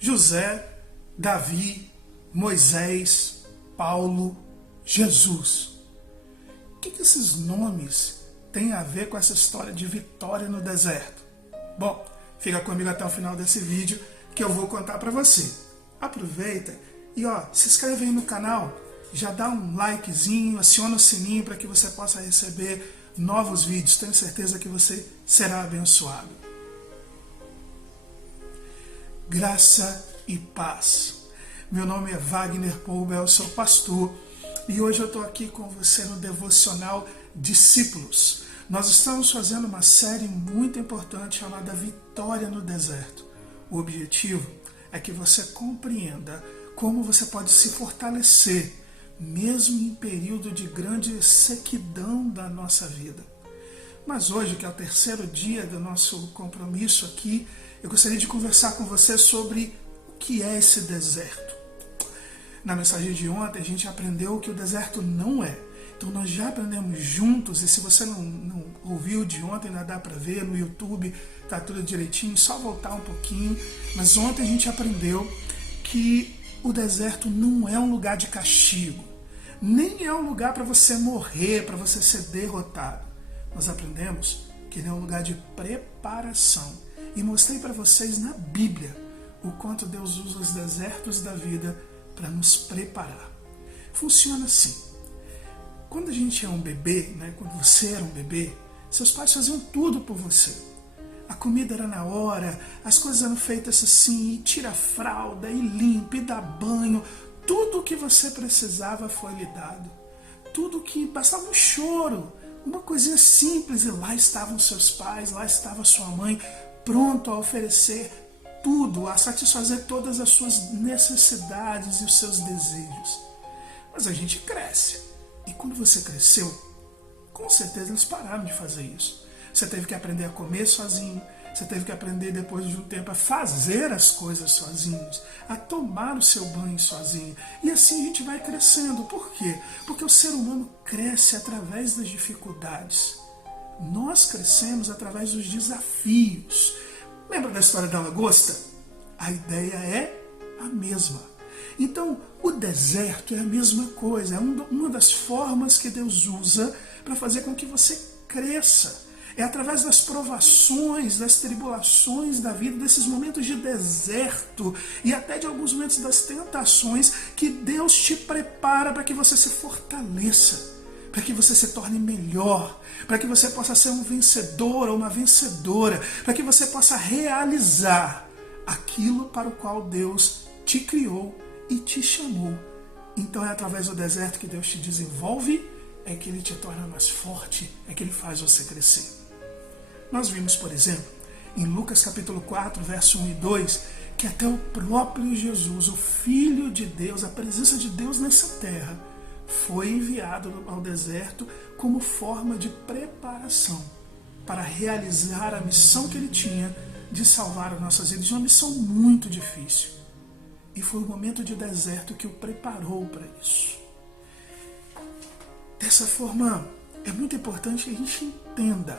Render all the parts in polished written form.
José, Davi, Moisés, Paulo, Jesus. O que esses nomes têm a ver com essa história de vitória no deserto? Bom, fica comigo até o final desse vídeo que eu vou contar para você. Aproveita e se inscreve aí no canal, já dá um likezinho, aciona o sininho para que você possa receber novos vídeos. Tenho certeza que você será abençoado. Graça e paz. Meu nome é Wagner Poubel, sou pastor e hoje eu estou aqui com você no devocional Discípulos. Nós estamos fazendo uma série muito importante chamada Vitória no Deserto. O objetivo é que você compreenda como você pode se fortalecer, mesmo em período de grande sequidão da nossa vida. Mas hoje, que é o terceiro dia do nosso compromisso aqui, eu gostaria de conversar com você sobre o que é esse deserto. Na mensagem de ontem, a gente aprendeu que o deserto não é. Então nós já aprendemos juntos, e se você não ouviu de ontem, ainda dá para ver no YouTube, tá tudo direitinho, só voltar um pouquinho. Mas ontem a gente aprendeu que o deserto não é um lugar de castigo, nem é um lugar para você morrer, para você ser derrotado. Nós aprendemos que ele é um lugar de preparação. E mostrei para vocês na Bíblia o quanto Deus usa os desertos da vida para nos preparar. Funciona assim. Quando a gente é um bebê, quando você era um bebê, seus pais faziam tudo por você. A comida era na hora, as coisas eram feitas assim, e tira a fralda, e limpa, e dá banho. Tudo o que você precisava foi lhe dado. Tudo que bastava um choro, uma coisinha simples, e lá estavam seus pais, lá estava sua mãe, pronto a oferecer tudo, a satisfazer todas as suas necessidades e os seus desejos. Mas a gente cresce. E quando você cresceu, com certeza eles pararam de fazer isso. Você teve que aprender a comer sozinho, você teve que aprender depois de um tempo a fazer as coisas sozinhos, a tomar o seu banho sozinho. E assim a gente vai crescendo. Por quê? Porque o ser humano cresce através das dificuldades. Nós crescemos através dos desafios. Lembra da história da lagosta? A ideia é a mesma. Então, o deserto é a mesma coisa. É uma das formas que Deus usa para fazer com que você cresça. É através das provações, das tribulações da vida, desses momentos de deserto e até de alguns momentos das tentações que Deus te prepara para que você se fortaleça, para que você se torne melhor, para que você possa ser um vencedor ou uma vencedora, para que você possa realizar aquilo para o qual Deus te criou e te chamou. Então é através do deserto que Deus te desenvolve, é que Ele te torna mais forte, é que Ele faz você crescer. Nós vimos, por exemplo, em Lucas capítulo 4, verso 1 e 2, que até o próprio Jesus, o Filho de Deus, a presença de Deus nessa terra, foi enviado ao deserto como forma de preparação para realizar a missão que Ele tinha de salvar as nossas vidas, uma missão muito difícil. E foi o momento de deserto que o preparou para isso. Dessa forma, é muito importante que a gente entenda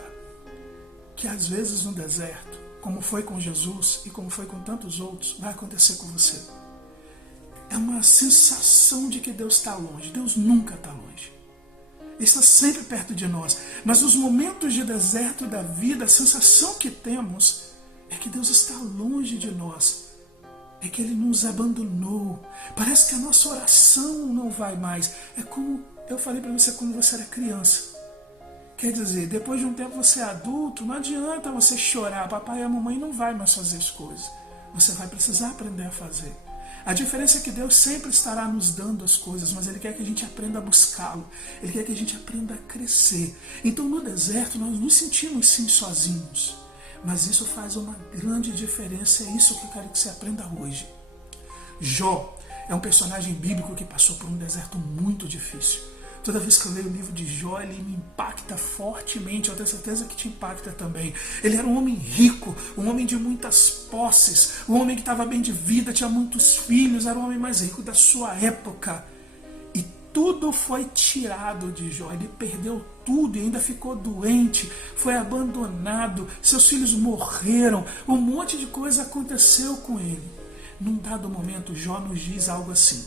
que às vezes no deserto, como foi com Jesus e como foi com tantos outros, vai acontecer com você. É uma sensação de que Deus está longe. Deus nunca está longe. Ele está sempre perto de nós. Mas nos momentos de deserto da vida, a sensação que temos é que Deus está longe de nós. É que Ele nos abandonou. Parece que a nossa oração não vai mais. É como eu falei para você quando você era criança. Quer dizer, depois de um tempo você é adulto, não adianta você chorar. Papai e a mamãe não vai mais fazer as coisas. Você vai precisar aprender a fazer. A diferença é que Deus sempre estará nos dando as coisas, mas Ele quer que a gente aprenda a buscá-lo. Ele quer que a gente aprenda a crescer. Então no deserto nós nos sentimos sim sozinhos. Mas isso faz uma grande diferença, é isso que eu quero que você aprenda hoje. Jó é um personagem bíblico que passou por um deserto muito difícil. Toda vez que eu leio o livro de Jó, ele me impacta fortemente, eu tenho certeza que te impacta também. Ele era um homem rico, um homem de muitas posses, um homem que estava bem de vida, tinha muitos filhos, era o homem mais rico da sua época. E tudo foi tirado de Jó, ele perdeu tudo e ainda ficou doente, foi abandonado, seus filhos morreram, um monte de coisa aconteceu com ele. num dado momento, Jó nos diz algo assim: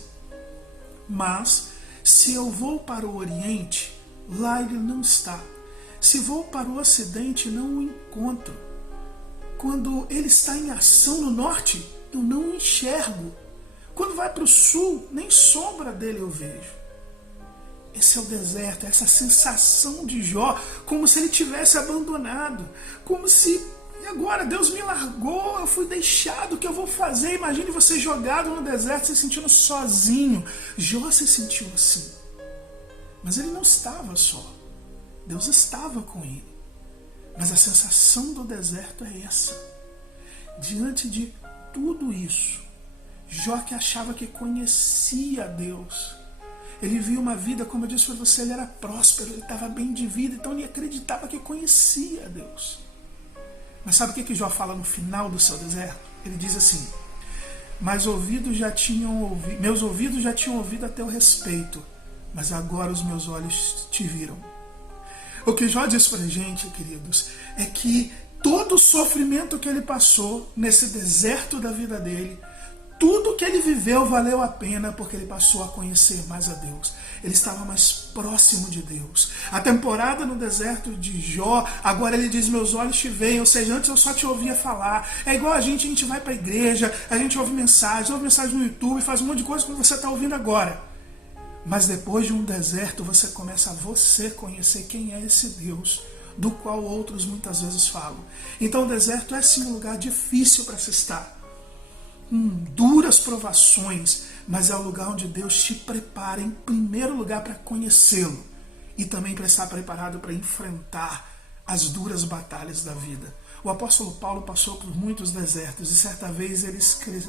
mas se eu vou para o Oriente, lá ele não está. Se vou para o Ocidente, não o encontro. Quando ele está em ação no Norte, eu não o enxergo. Quando vai para o Sul, nem sombra dele eu vejo. Esse é o deserto, essa sensação de Jó, como se ele tivesse abandonado, como se, e agora Deus me largou, eu fui deixado, o que eu vou fazer? Imagine você jogado no deserto, se sentindo sozinho. Jó se sentiu assim, mas ele não estava só, Deus estava com ele. Mas a sensação do deserto é essa. Diante de tudo isso, Jó, que achava que conhecia Deus, ele viu uma vida, como eu disse para você, ele era próspero, ele estava bem de vida, então ele acreditava que conhecia Deus. Mas sabe o que Jó fala no final do seu deserto? Ele diz assim: meus ouvidos já tinham ouvido a teu respeito, mas agora os meus olhos te viram. O que Jó diz para a gente, queridos, é que todo o sofrimento que ele passou nesse deserto da vida dele, tudo que ele viveu valeu a pena, porque ele passou a conhecer mais a Deus. Ele estava mais próximo de Deus. A temporada no deserto de Jó, agora ele diz: meus olhos te veem, ou seja, antes eu só te ouvia falar. É igual a gente vai para a igreja, a gente ouve mensagem no YouTube, faz um monte de coisa como você está ouvindo agora. Mas depois de um deserto, você começa a conhecer quem é esse Deus, do qual outros muitas vezes falam. Então o deserto é sim um lugar difícil para se estar, duras provações, mas é o lugar onde Deus te prepara em primeiro lugar para conhecê-lo e também para estar preparado para enfrentar as duras batalhas da vida. O apóstolo Paulo passou por muitos desertos e certa vez ele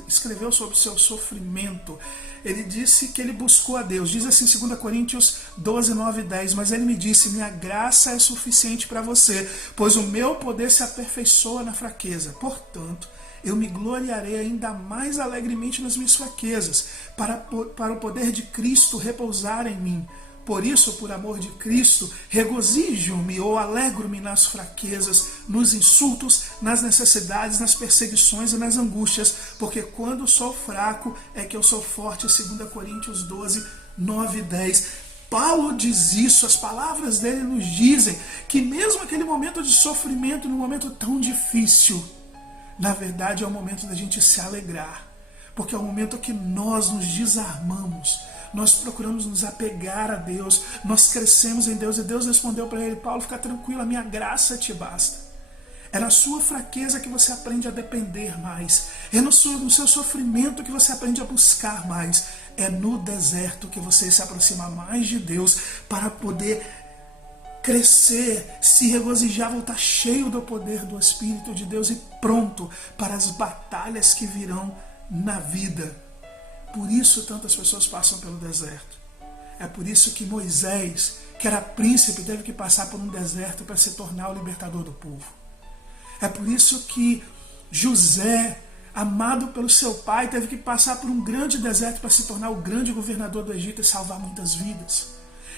escreveu sobre o seu sofrimento. Ele disse que ele buscou a Deus. Diz assim em 2 Coríntios 12, 9 e 10: mas ele me disse: minha graça é suficiente para você, pois o meu poder se aperfeiçoa na fraqueza. Portanto, eu me gloriarei ainda mais alegremente nas minhas fraquezas, para o poder de Cristo repousar em mim. Por isso, por amor de Cristo, regozijo-me ou alegro-me nas fraquezas, nos insultos, nas necessidades, nas perseguições e nas angústias, porque quando sou fraco é que eu sou forte. 2 Coríntios 12, 9 e 10. Paulo diz isso, as palavras dele nos dizem que mesmo aquele momento de sofrimento, num momento tão difícil, na verdade é o momento da gente se alegrar, porque é o momento que nós nos desarmamos, nós procuramos nos apegar a Deus, nós crescemos em Deus, e Deus respondeu para ele: Paulo, fica tranquilo, a minha graça te basta. É na sua fraqueza que você aprende a depender mais, é no seu sofrimento que você aprende a buscar mais, é no deserto que você se aproxima mais de Deus para poder crescer, se regozijar, voltar cheio do poder do Espírito de Deus e pronto para as batalhas que virão na vida. Por isso tantas pessoas passam pelo deserto. É por isso que Moisés, que era príncipe, teve que passar por um deserto para se tornar o libertador do povo. É por isso que José, amado pelo seu pai, teve que passar por um grande deserto para se tornar o grande governador do Egito e salvar muitas vidas.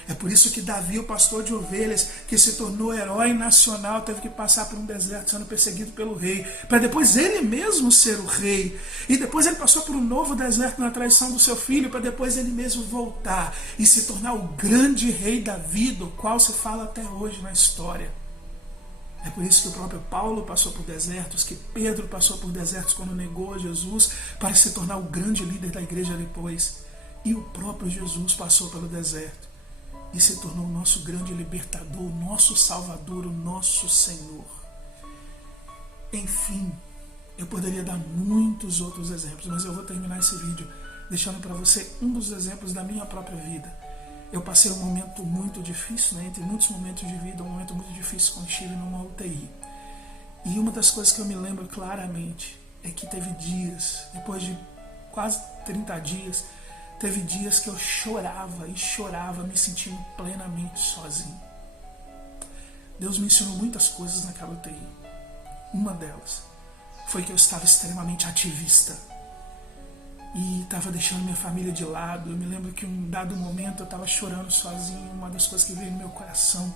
É por isso que Davi, o pastor de ovelhas, que se tornou herói nacional, teve que passar por um deserto sendo perseguido pelo rei, para depois ele mesmo ser o rei. E depois ele passou por um novo deserto na traição do seu filho, para depois ele mesmo voltar e se tornar o grande rei Davi, do qual se fala até hoje na história. É por isso que o próprio Paulo passou por desertos, que Pedro passou por desertos quando negou a Jesus, para se tornar o grande líder da igreja depois. E o próprio Jesus passou pelo deserto e se tornou o nosso grande libertador, o nosso Salvador, o nosso Senhor. Enfim, eu poderia dar muitos outros exemplos, mas eu vou terminar esse vídeo deixando para você um dos exemplos da minha própria vida. Eu passei um momento muito difícil, entre muitos momentos de vida, um momento muito difícil quando estive numa UTI. E uma das coisas que eu me lembro claramente é que teve dias, depois de quase 30 dias, teve dias que eu chorava e chorava, me sentindo plenamente sozinho. Deus me ensinou muitas coisas naquela UTI. Uma delas foi que eu estava extremamente ativista e estava deixando minha família de lado. Eu me lembro que um dado momento eu estava chorando sozinho. Uma das coisas que veio no meu coração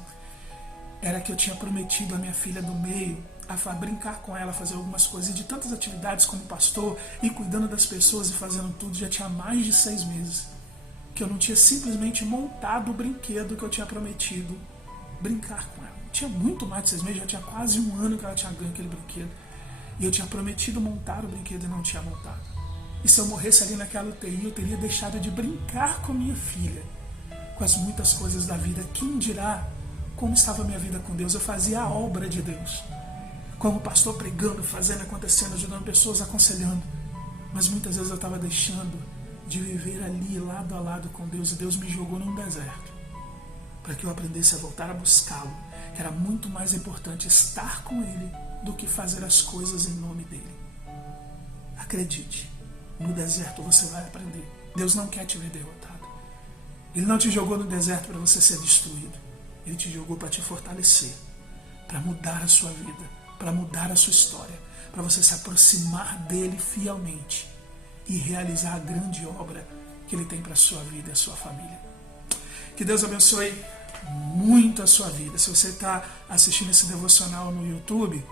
era que eu tinha prometido à minha filha do meio a brincar com ela, a fazer algumas coisas. E de tantas atividades como pastor, e cuidando das pessoas e fazendo tudo, já tinha mais de 6 meses que eu não tinha simplesmente montado o brinquedo que eu tinha prometido brincar com ela. Tinha muito mais de 6 meses, já tinha quase 1 ano que ela tinha ganho aquele brinquedo. E eu tinha prometido montar o brinquedo e não tinha montado. E se eu morresse ali naquela UTI, eu teria deixado de brincar com minha filha, com as muitas coisas da vida. Quem dirá como estava a minha vida com Deus? Eu fazia a obra de Deus, como pastor, pregando, fazendo, acontecendo, ajudando pessoas, aconselhando. Mas muitas vezes eu estava deixando de viver ali, lado a lado com Deus. E Deus me jogou num deserto, para que eu aprendesse a voltar a buscá-lo, que era muito mais importante estar com Ele do que fazer as coisas em nome dEle. Acredite, no deserto você vai aprender. Deus não quer te ver derrotado. Ele não te jogou no deserto para você ser destruído. Ele te jogou para te fortalecer, para mudar a sua vida, para mudar a sua história, para você se aproximar dEle fielmente e realizar a grande obra que Ele tem para a sua vida e a sua família. Que Deus abençoe muito a sua vida. Se você está assistindo esse devocional no YouTube,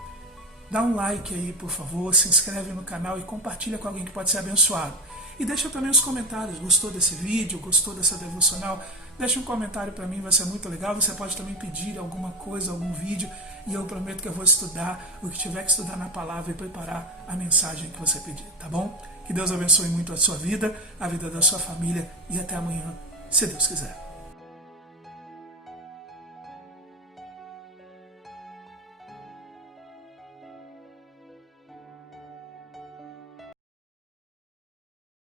dá um like aí, por favor, se inscreve no canal e compartilha com alguém que pode ser abençoado. E deixa também os comentários, gostou desse vídeo, gostou dessa devocional? Deixa um comentário para mim, vai ser muito legal. Você pode também pedir alguma coisa, algum vídeo, e eu prometo que eu vou estudar o que tiver que estudar na palavra e preparar a mensagem que você pedir, tá bom? Que Deus abençoe muito a sua vida, a vida da sua família, e até amanhã, se Deus quiser.